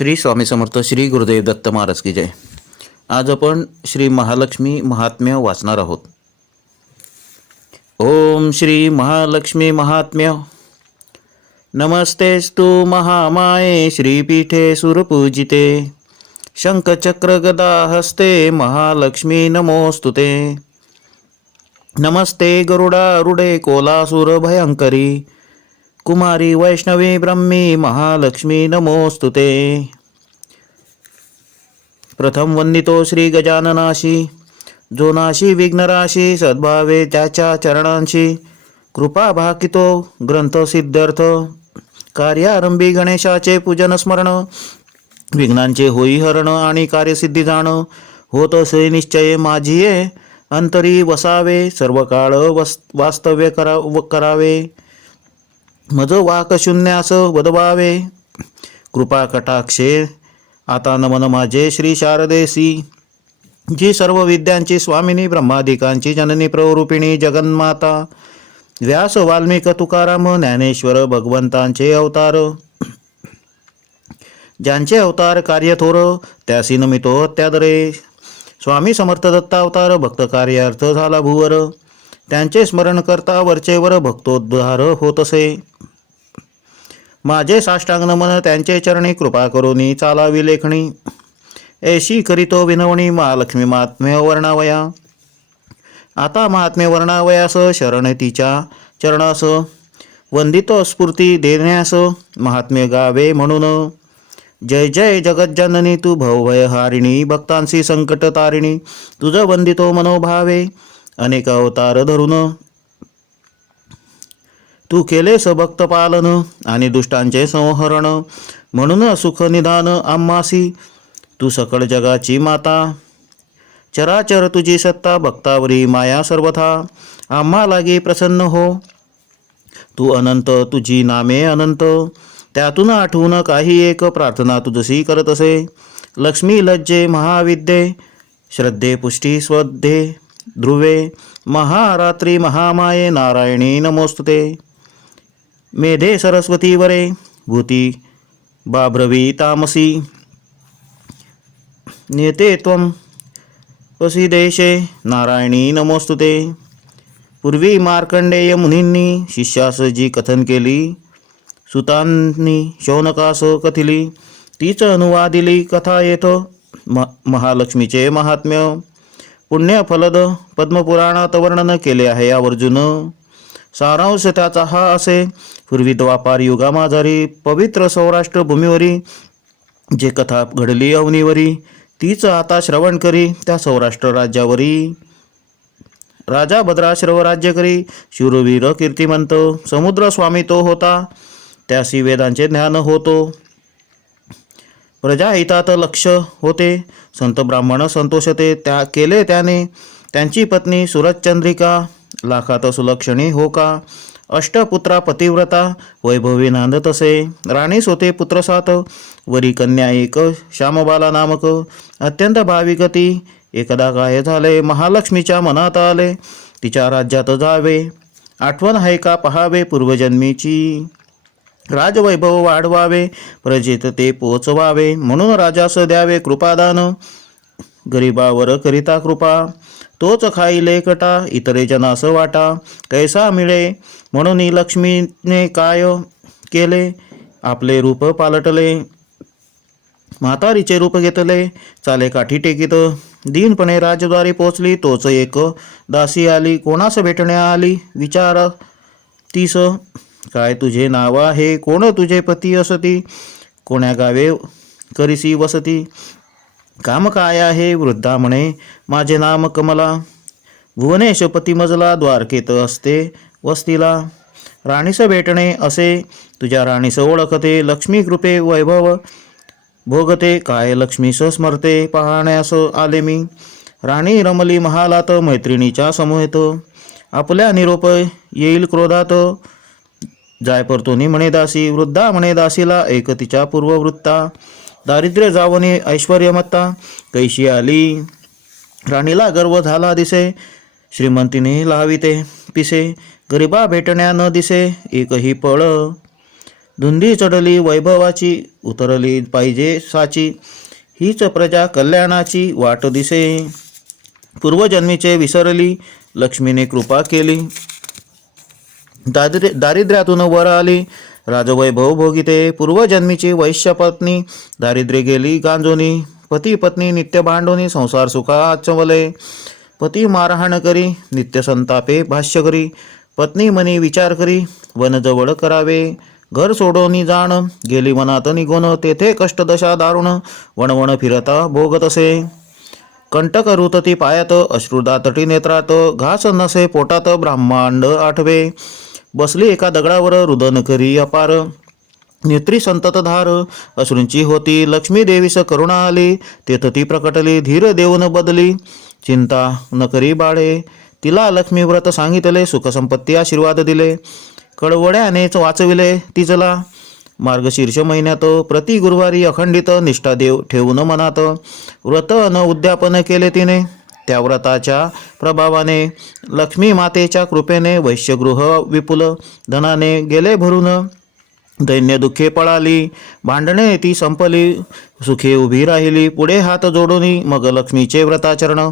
श्री स्वामी समर्थ श्री गुरुदेव दत्त महाराज की जय. आज आपण श्री महालक्ष्मी महात्म्य वाचणार आहोत. ओम श्री महालक्ष्मी महात्म्य. नमस्तेस्तु महामाये श्रीपीठे सुरपूजिते शंखचक्र गदा हस्ते महालक्ष्मी नमोस्तुते. नमस्ते गरुडारूढे कोलासुर भयंकरी कुमारी वैष्णवी ब्रह्मी महालक्ष्मी नमोस्तुते. प्रथम वंदितो श्री गजाननाशी जो नाशी विघ्नराशी सद्भावे त्याच्या चरणांशी कृपा भाकितो ग्रंथ सिद्धार्थ कार्यारंभी गणेशाचे पूजन स्मरण विघ्नांचे होई हरण आणि कार्यसिद्धी जाण होत असे निश्चय माझिये अंतरी वसावे सर्व काळ वास्तव्य करावे मज वाक शून्यास वदवावे कृपा कटाक्षे आता नमन माझे श्री शारदेसी जी सर्व विद्यांची स्वामिनी ब्रह्मादिकांची जननी प्ररूपिणी जगन्माता व्यास वाल्मिक तुकाराम ज्ञानेश्वर भगवंतांचे अवतार ज्यांचे अवतार कार्य थोर त्यासी नमितो अत्यादरे स्वामी समर्थ दत्तावतार भक्त कार्यार्थ झाला भूवर त्यांचे स्मरण करता वरचेवर भक्तोद्धार होतसे. माझे साष्टांग नमन त्यांचे चरणी कृपा करोनी चालावी लेखणी ऐशी करीतो विनवणी महालक्ष्मी महात्म्य वर्णावया. आता महात्म्य वर्णावयास शरण तिच्या चरणास वंदितो स्फूर्ती देण्यास महात्म्य गावे म्हणून. जय जय जगज्जननी तू भवभयहारिणी भक्तांशी संकट तारिणी तुझ वंदितो मनोभावे अनेक अवतार धरून तू केलेस भक्त पालन आणि दुष्टांचे संहरण म्हणून सुख निदान आम्हासी तू सकळ जगाची माता चराचर तुझी सत्ता भक्तावरी माया सर्वथा आम्हा लागी प्रसन्न हो. तू अनंत तुझी नामे अनंत त्यातून आठवून काही एक प्रार्थना तुझशी करत असे. लक्ष्मी लज्जे महाविद्ये श्रद्धे पुष्टी स्वद्धे ध्रुवे महारात्री महामाये नारायणी नमोस्तुते. मेधे सरस्वती वरे भूती बाभ्रवी तामसी नेते त्वं वसी देशे नारायणी नमोस्तुते. पूर्वी मार्कंडेय मुनींनी शिष्यास जी कथन केली सुतांनी शौनकास कथिली तीच अनुवादिली कथा येतो महालक्ष्मीचे महात्म्य पुण्य फलद पद्मपुराणात वर्णन केले आहे आवर्जून. सारांश त्याचा हा असे पूर्वी द्वापार युगामाझारी पवित्र सौराष्ट्र भूमीवरी जे कथा घडली अवनीवरी तीच आता श्रवण करी त्या सौराष्ट्र राज्यावरी. राजा भद्राश्रव राज्य करी शूरवीर कीर्तिमंत समुद्र स्वामी तो होता त्यासी वेदांचे ज्ञान होतो. प्रजाहितात लक्ष होते संत ब्राह्मण संतोषते त्या केले त्याने त्यांची पत्नी सुरतचंद्रिका लाखात सुलक्षणी हो का. अष्टपुत्रा पतिव्रता वैभवी नांदत असे राणीस होते पुत्र सात वरी कन्या एक श्यामबाला नामक अत्यंत भाविक ती. एकदा काय झाले महालक्ष्मीच्या मनात आले तिच्या राज्यात जावे आठवण आहे का पहावे पूर्वजन्मीची राजवैभव वाढवावे प्रजेत ते पोचवावे म्हणून राजास द्यावे कृपादान गरिबावर करिता कृपा तोच खाईले कटा इतरे जनास वाटा कैसा मिळे म्हणून लक्ष्मीने काय केले आपले रूप पालटले म्हातारीचे रूप घेतले चाले काठी टेकीत दीनपणे राजद्वारी पोचली तोच एक दासी आली कोणास भेटण्या आली विचार तीस काय तुझे नाव आहे कोण तुझे पती असती कोण्या गावे करिसी वसती काम काय आहे वृद्धा म्हणे माझे नाम कमला भुवनेश पती मजला द्वारकेत असते वस्तीला राणीस भेटणे असे तुझ्या राणीस ओळखते लक्ष्मी कृपे वैभव भोगते काय लक्ष्मीस स्मरते पाहण्यास आले मी. राणी रमली महालात मैत्रिणीच्या समूहेत आपल्या निरोप येईल क्रोधात जाय परतोनी म्हणे दासी वृद्धा म्हणे दासीला एक तिच्या पूर्ववृत्ता दारिद्र्य जावने ऐश्वर्यमत्ता कैशी आली राणीला गर्व झाला दिसे श्रीमंतीने लाविते पिसे गरिबा भेटण्या न दिसे एकही पळ धुंदी चढली वैभवाची, उतरली पाहिजे साची, हीच प्रजा कल्याणाची वाट दिसे. पूर्वजन्मीचे विसरली, लक्ष्मीने कृपा केली. दारिद्र्यातून वर आली, राजवैभव भोगिते. पूर्वजन्मीची वैश्यपत्नी, दारिद्र्य गेली गांजोनी. पती पत्नी नित्य भांडोनी, संसार सुखा चवले. पती मारहाण करी, नित्य संतापे भाष्य करी. पत्नी मनी विचार करी, वन जवळ करावे. घर सोडोनी जाण, गेली मनात निघून. तेथे कष्टदशा दारुण, वणवण फिरता भोगत असे. कंटक रुतती पायात, अश्रुदातटी नेत्रात. घास नसे पोटात, ब्रह्मांड आठवे. बसली एका दगडावर, रुदन करी अपार. नेत्री संतत धार, अश्रूंची होती. लक्ष्मी देवीस करुणा आली, तेथ ती प्रकटली. धीर देऊन बदली, चिंता न करी बाळे. तिला लक्ष्मी व्रत सांगितले, सुखसंपत्ती आशीर्वाद दिले. कळवळ्यानेच वाचविले तिजला. मार्गशीर्ष महिन्यात प्रति गुरुवारी अखंडित निष्ठा देव ठेवून मनात. व्रत न उद्यापन केले तिने. त्या व्रताच्या प्रभावाने, लक्ष्मी मातेच्या कृपेने वैश्यगृह विपुल धनाने गेले भरून. दैन्य दुःखे पळाली, भांडणे ती संपली. सुखी उभी राहिली, पुढे हात जोडूनी. मग लक्ष्मीचे व्रताचरण,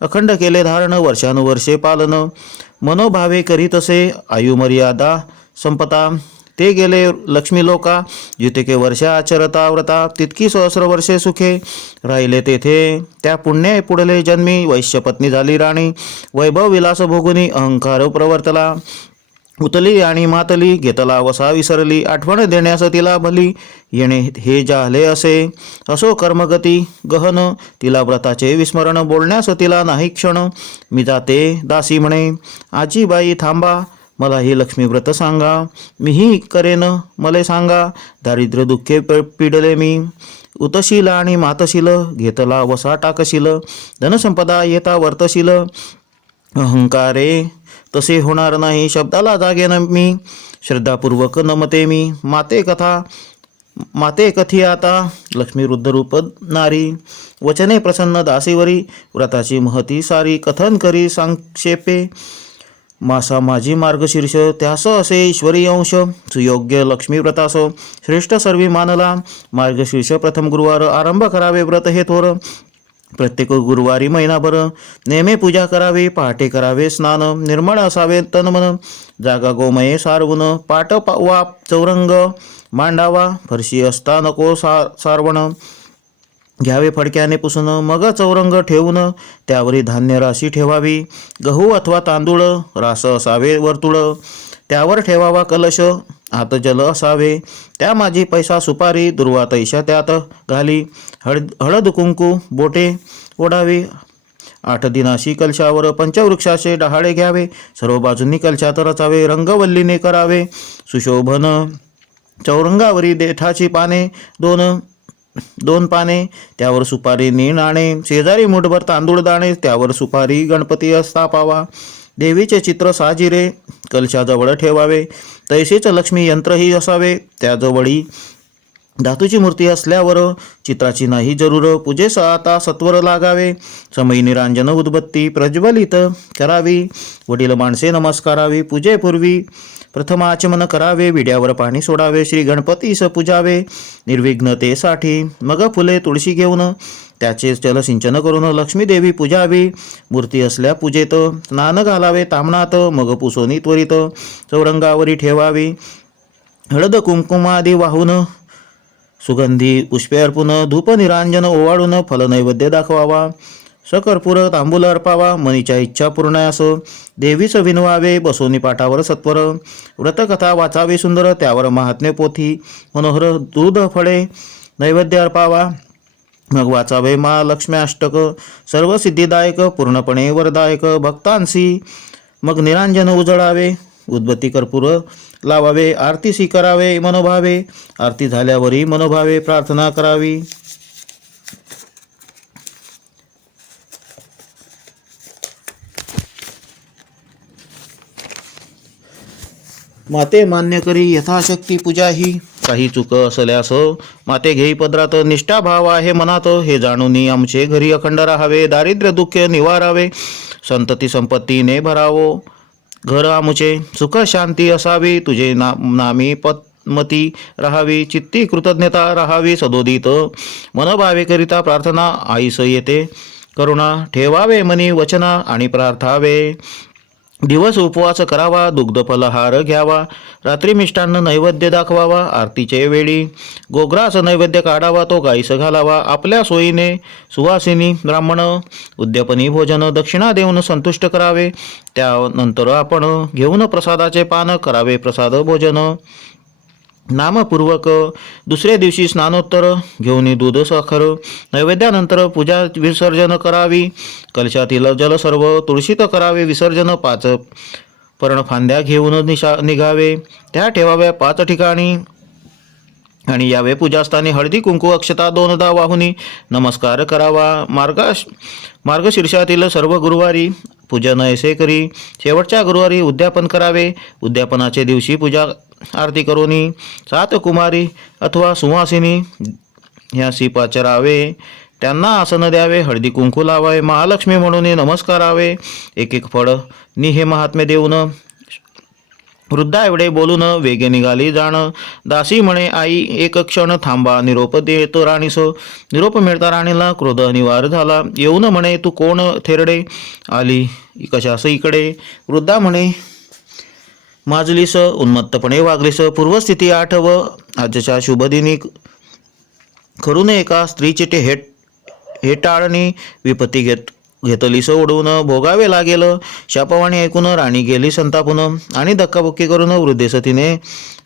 अखंड केले धारण. वर्षानुवर्षे पालन, मनोभावे करीतसे. आयुमर्यादा संपता, ते गेले लक्ष्मी लोका. जितके वर्षे आचरता व्रता, तितकी सहस्र वर्षे सुखे राहिले तेथे. त्या पुण्य पुढले जन्मी, वैश्यपत्नी झाली राणी. वैभव विलास भोगुनी, अहंकार प्रवर्तला. उतली आणि मातली, घेतला वसा विसरली. आठवण देण्यास तिला भली, येणे हे झाले असे. असो कर्मगती गहन, तिला व्रताचे विस्मरण. बोलण्यास तिला नाही क्षण. मी जाते दासी म्हणे, आजीबाई थांबा. मला ही लक्ष्मी व्रत सांगा, मीही करेन मले सांगा. दारिद्र्य दुःखे पिडले मी, उतशील आणि मातशील. घेतला वसा टाकशील, धनसंपदा येता वर्तशील. अहंकारे तसे होणार नाही, शब्दाला जागेन मी. श्रद्धापूर्वक नमते मी, माते कथी आता. लक्ष्मी रुद्ररूप नारी, वचने प्रसन्न दासीवरी. व्रताची महती सारी, कथन करी संक्षेपे. मासा माझी मार्गशीर्ष, त्यास असे ईश्वरी अंश. सुयोग्य लक्ष्मी व्रतास, श्रेष्ठ सर्वी मानला. मार्गशीर्ष प्रथम गुरुवार, आरंभ करावे व्रत हे थोर. प्रत्येक गुरुवारी महिनाभर, नेमे पूजा करावी. पहाटे करावे स्नान, निर्मळ असावे तन मन. जागा गोमये सारवून, पाट वा चौरंग मांडावा. फरशी असता नको सारवण, घ्यावे फडक्याने पुसून. मग चौरंग ठेवून, त्यावरी धान्य राशी ठेवावी. गहू अथवा तांदूळ, रास असावे वर्तुळ. त्यावर ठेवावा कलश, आत जल असावे. त्या माझी पैसा सुपारी, दुर्वा तैशा त्यात घाली. हळद कुंकू बोटे ओढावी. 8 दिनाशी कलशावर पंचवृक्षाचे डहाळे घ्यावे. सर्व बाजूंनी कलशात रचावे, रंगवल्लीने करावे सुशोभन. चौरंगावरी देठाची पाने, दोन पाने, त्यावर सुपारी नाणे. शेजारी मुठभर तांदूळ दाणे, त्यावर सुपारी गणपती स्थापावा. देवीचे चित्र साजिरे कलशाजवळ ठेवावे. तैसेच लक्ष्मी यंत्रही असावे. त्याजवळी धातूची मूर्ती असल्यावर चित्राची नाही जरूर. पूजेस आता सत्वर लागावे. समयी निरांजन उदबत्ती प्रज्वलित करावी. वडील माणसे नमस्कारावी. पूजेपूर्वी प्रथमाचमन करावे. विड्यावर पाणी सोडावे. श्री गणपतीस पूजावे निर्विघ्नतेसाठी. मग फुले तुळशी घेऊन त्याचे जलसिंचन करून लक्ष्मी देवी पूजावी. मूर्ती असल्या पूजेत स्नान घालावे ताम्हणात. मग पुसोनी त्वरित चौरंगावरी ठेवावी. हळद कुंकुमादी वाहून, सुगंधी पुष्पे अर्पून, धूप निरांजन ओवाळून फल नैवेद्य दाखवावा. सकर्पूर तांबूल अर्पावा. मनीच्या इच्छा पूर्णास देवीस विनवावे. बसोनी पाठावर सत्वर व्रतकथा वाचावे सुंदर. त्यावर महात्म्य पोथी मनोहर दूध फळे नैवेद्य अर्पावा. मग वाचावे महालक्ष्म्याष्टक, सर्व सिद्धिदायक पूर्णपणे वरदायक भक्तांसी. मग निरांजन उजळावे. उदबत्ती कर्पूर लावावे. आरतीसी करावे मनोभावे. आरती झाल्यावरही मनोभावे प्रार्थना करावी. माते मान्य करी यथाशक्ती पूजा ही. काही चूक असल्यास माते घेई पदरात. निष्ठा भाव आहे मनात, हे जाणून आमचे घरी अखंड राहावे. दारिद्र्य दुःख निवारावे. संतती संपत्तीने भरावो घर आमुचे. सुख शांती असावी. तुझे नामी मती राहावी, चित्ती कृतज्ञता राहावी सदोदित, मनभावेकरिता प्रार्थना आईस येते, करुणा ठेवावे मनी वचना आणि प्रार्थावे, दिवस उपवास करावा, दुग्ध फलहार घ्यावा, रात्री मिष्टान्न नैवेद्य दाखवावा, आरतीचे वेळी गोग्रास नैवेद्य काढावा, तो गाईस घालावा, आपल्या सोयीने सुवासिनी ब्राह्मण उद्यापनी भोजन दक्षिणा देऊन संतुष्ट करावे, त्यानंतर आपण घेऊन प्रसादाचे पान करावे, प्रसाद भोजन नामपूर्वक, दुसऱ्या दिवशी स्नानोत्तर घेऊन दूध साखर नैवेद्यानंतर पूजा विसर्जन करावी, कलशातील जल सर्व तुळशीत करावे विसर्जन, 5 पर्णफांद्या घेऊन निघावे, त्या ठेवाव्या 5 ठिकाणी आणि यावे पूजास्थानी, हळदी कुंकू अक्षता 2दा वाहुनी नमस्कार करावा, मार्गशीर्षातील सर्व गुरुवारी पूजन ऐसे करी, शेवटच्या गुरुवारी उद्यापन करावे, उद्यापनाचे दिवशी पूजा आरती करोनी 7 कुमारी अथवा सुवासिनी ह्यासी पाचरावे, त्यांना आसन द्यावे, हळदी कुंकू लावावे, महालक्ष्मी म्हणून नमस्कारावे, एक फळ नि हे महात्म्य देऊन वृद्धा एवढे बोलून वेगे निघाली जाण, दासी म्हणे आई एक क्षण थांबा, निरोप देतो राणीस, निरोप मिळता राणीला क्रोध निवार झाला, येऊन म्हणे तू कोण थेरडे आली कशास इकडे, वृद्धा म्हणे माजलीस उन्मत्तपणे वागलीस, पूर्वस्थिती आठव, आजच्या शुभदिनी करून एका स्त्रीची हेटाळणी विपत्ती घेतलीस ओढून, भोगावे लागेल, शापवाणी ऐकून राणी गेली संतापून, आणि धक्काबुक्की करून वृद्धेस तिने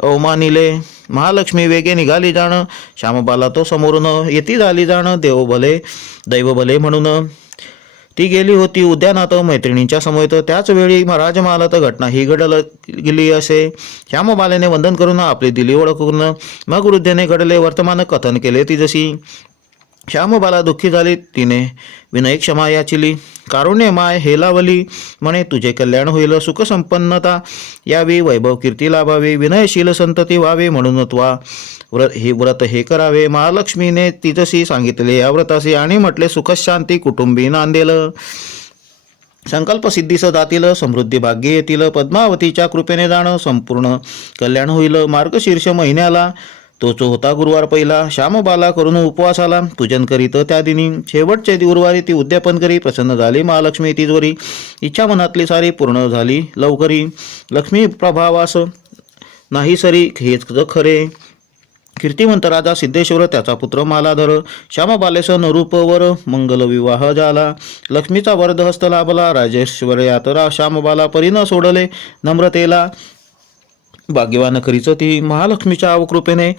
अवमानिले, महालक्ष्मी वेगे निघाली जाण, श्यामबाला तो समोरून येती झाली जाण, देव भले दैव भले म्हणून ती गेली होती उद्यानात मैत्रिणींच्या समवेत, त्याच वेळी राजमहालात घटना ही गेली असे, श्यामबालेने वंदन करून आपली दिली ओळख करून मग वृद्धेने घडले वर्तमान कथन केले तिजशी, श्यामबाला दुःखी झाली, तिने विनय क्षमा याचिली, कारुण्य माय हेलावली, म्हणे तुझे कल्याण होईल, सुख संपन्नता यावी, वैभव कीर्ती लाभावी, विनयशील संतती व्हावे, म्हणून त्वा व्रत हे करावे, महालक्ष्मीने तिजशी सांगितले या व्रतासी, आणि म्हटले सुखशांती कुटुंबी नांदेल, संकल्प सिद्धीस जातील, समृद्धी भाग्य येतील, पद्मावतीच्या कृपेने जाण संपूर्ण कल्याण होईल, मार्गशीर्ष महिन्याला तोच होता गुरुवार पहिला, श्यामबाला करून उपवासाला पूजन करीत त्या दिनी, शेवटचे गुरुवारी ती उद्यापन करी, प्रसन्न झाली महालक्ष्मी तिजवरी, इच्छा मनातली सारी पूर्ण झाली लवकरी, लक्ष्मी प्रभावास नाही सरी हेच खरे, कीर्तिवंत राजा सिद्धेश्वर त्याचा पुत्र मालाधर, श्यामबालेस नरूपवर मंगल विवाह झाला, लक्ष्मीचा वरद हस्त लाभला, राजेश्वर्यात श्यामबाला परी न सोडले नम्रतेला, भाग्यवान करीच ती महालक्ष्मीच्या अवकृपेने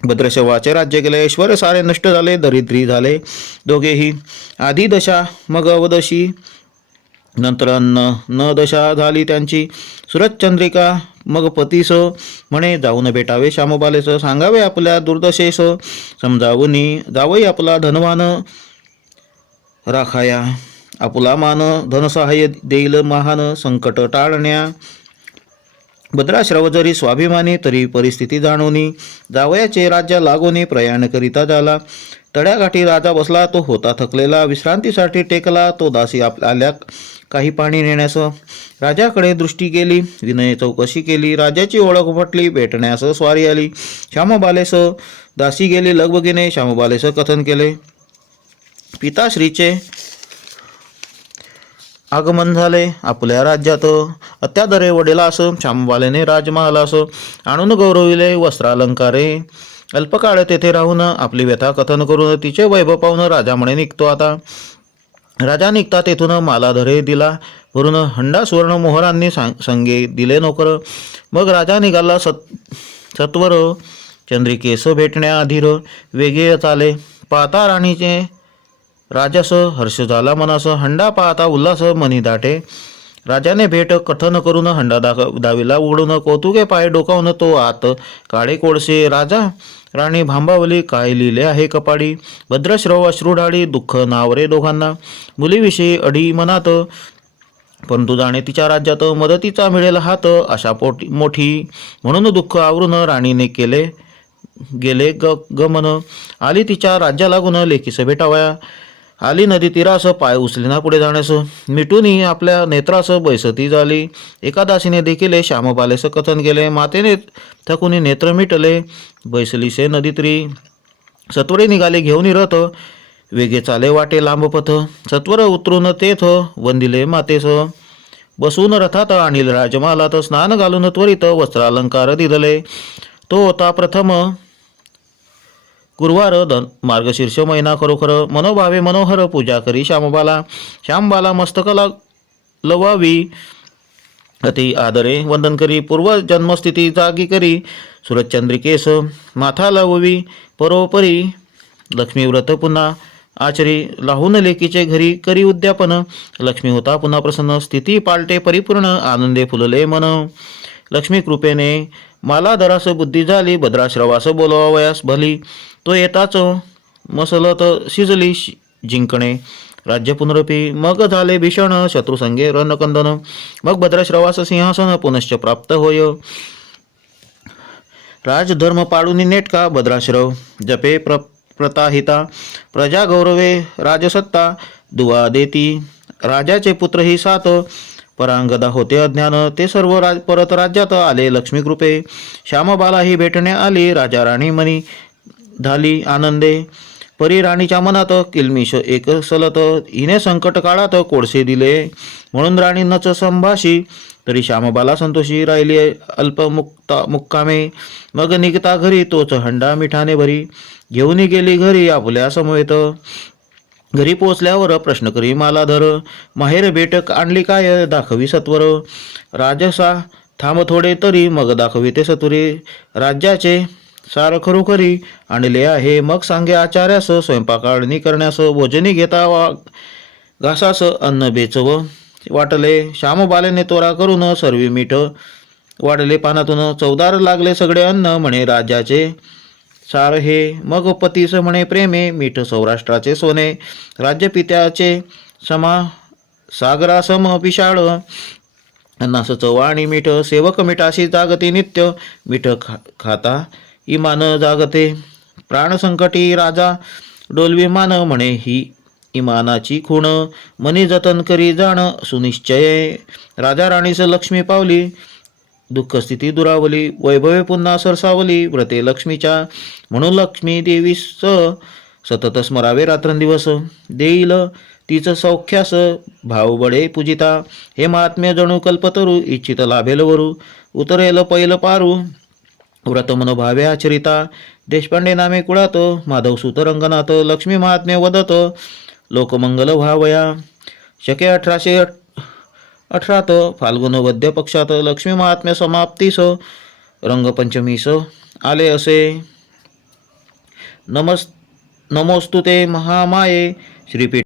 भद्रशवाचे राज्य केले, ऐश्वर सारे नष्ट झाले, दरिद्री झाले दोघेही, आधी दशा मग अवदशी, नंतर न दशा झाली त्यांची, सुरतचंद्रिका मग पतीस म्हणे जाऊन भेटावे श्यामबालेस, सांगावे आपल्या दुर्दशेस, समजावूनी जावई आपला धनवान राखाया, आपला मान धनसहाय्य देईल महान, संकट टाळण्या भद्राश्रव जरी स्वाभिमानी, तरी परिस्थिती जाणवनी, जावयाचे राज्य लागोनी प्रयाण करिता झाला, तड्यागाठी राजा बसला, तो होता थकलेला, विश्रांतीसाठी टेकला, तो दासी आल्या काही पाणी नेण्यास, राजाकडे दृष्टी गेली, विनय चौकशी केली, राजाची ओळख पटली, भेटण्यास स्वारी आली, श्यामबालेस दासी गेली लगबगीने, श्यामबालेस कथन केले, पिताश्रीचे आगमन झाले, आपल्या राज्यात अत्यादरे वडिलास, श्यामबालेने राजमहालास आणून गौरविले, वस्त्रालंकारे अल्पकाळ तेथे राहून आपली व्यथा कथन करून, तिचे वैभव पाहून राजा म्हणे निघतो आता, राजा निघता तेथून मालाधरे दिला भरून, हंडा सुवर्ण मोहरांनी संगे दिले नोकर, मग राजा निघाला सत्वर, चंद्रिकेस भेटण्याधीर वेगे चाले, पाहता राणीचे राजास हर्ष झाला मनास, हंडा पाहता उल्हास मनी दाटे, राजाने भेट कथन करून हंडा दावीला उघडून, कौतुके पाय डोकावून तो आत काळे कोळसे, राजा राणी भांबावली काय लिहिले आहे कपाडी, भद्रश्रव अश्रुढाळी दुःख नावरे दोघांना, मुलीविषयी अडी मनात, परंतु जाणे तिच्या राज्यात मदतीचा मिळेल हात, अशा मोठी म्हणून दुःख आवरून राणीने गेले गमन, आली तिच्या राज्या लागून लेकीस भेटावया, आली नदी तीरास पाय उचलिना पुढे जाण्यास मिटूनी आपल्या नेत्रास बैसती झाली. एका दासीने देखील श्यामबालेस कथन केले. मातेने थकुनी नेत्र मिटले. बैसलीसे नदी तीरी सत्वरे निघाले घेऊन रथ. वेगे चाले वाटे लांब पथ. सत्वर उतरून तेथ वंदिले मातेस. बसून रथात आणील राजमालात. स्नान घालून त्वरित वस्त्रालंकार दिदले. तो होता प्रथम गुरुवार मार्गशीर्ष महिना. खरोखर मनोभावे मनोहर पूजा करी श्यामबाला. श्यामबाला मस्तकला लवावी अति आदरे वंदन करी. पूर्व जन्मस्थिती जागी करी. सुरचंद्रिकेस माथा लाववी. परोपरी लक्ष्मीव्रत पुन्हा आचरी. लाहून लेकीचे घरी करी उद्यापन. लक्ष्मी होता पुन्हा प्रसन्न. स्थिती पालटे परिपूर्ण. आनंदे फुलले मन. लक्ष्मी कृपेने मला दरास बुद्धी झाली. भद्राश्रवास बोलवावयास भली. तो येताच मसलत शिजली जिंकणे राज्य पुनरपी. मग झाले भीषण शत्रुसंगे रणकंदन. मग भद्राश्रवास सिंहासन पुनश्च प्राप्त होय. राजधर्म पाळूनी नेटका भद्राश्रव. जपे प्रताहिता प्रजा गौरवे राजसत्ता. दुवा देती राजाचे पुत्र ही सात. परांगदा होते अज्ञान ते सर्व परत राज्यात आले लक्ष्मीकृपे. श्यामबाला ही भेटणे आली. राजा राणी मनी झाली आनंदे. परी राणीच्या मनात किलमिश एक सलत. हिने संकट काळात कोळसे दिले म्हणून राणींनाच संभाषी. तरी श्यामबाला संतोषी राहिली मुक्कामे. मग निघता घरी तोच हंडा मिठाने भरी. घेऊन गेली घरी आपल्या समवेत. घरी पोचल्यावर प्रश्न करी मालाधर. माहेर भेट आणली काय दाखवी सत्वर. राजसा थांब थोडे तरी मग दाखवी ते सत्वरी. राज्याचे सार खरोखरी आणले आहे. मग सांगे आचार्यास स्वयंपाकाळणी करण्यास. भोजनी घेता घासास अन्न बेचव वाटले. श्यामबालेने तोरा करून सर्वी मीठ वाढले पानातून. चवदार लागले सगळे अन्न म्हणे राजाचे सार हे. मग पतीस म्हणे प्रेमे मीठ सौराष्ट्राचे सोने. राज्यपित्याचे समा सागरासम विशाळ. अन्नास चव आणि मीठ. सेवक मिठाशी जागते नित्य. मीठ खाता इमान जागते. प्राणसंकटी राजा डोलवी मान म्हणे ही इमानाची खूण. मनी जतन करी जाण सुनिश्चय. राजा राणीस लक्ष्मी पावली. दुःखस्थिती दुरावली. वैभवे पुन्हा सरसावली. व्रते लक्ष्मीच्या म्हणून लक्ष्मी देवीस सतत स्मरावे रात्रंदिवस. देईल तीच सौख्यास भाव बडे पूजिता. हे महात्म्य जणू कल्पतरू. इच्छित लाभेल वरू. उतरेल पैल पारू. व्रत मनोभावे आचरिता. देशपांडे नामे कुळात. माधव सुत रंगनाथ. लक्ष्मी महात्म्य वदत लोकमंगल व्हावया. शके 1818 फाल्गुन वद्य पक्षात. लक्ष्मी महात्म्य समाप्तीस रंगपंचमीस आले असे. नमोस्तुते महामाये श्रीपीठ.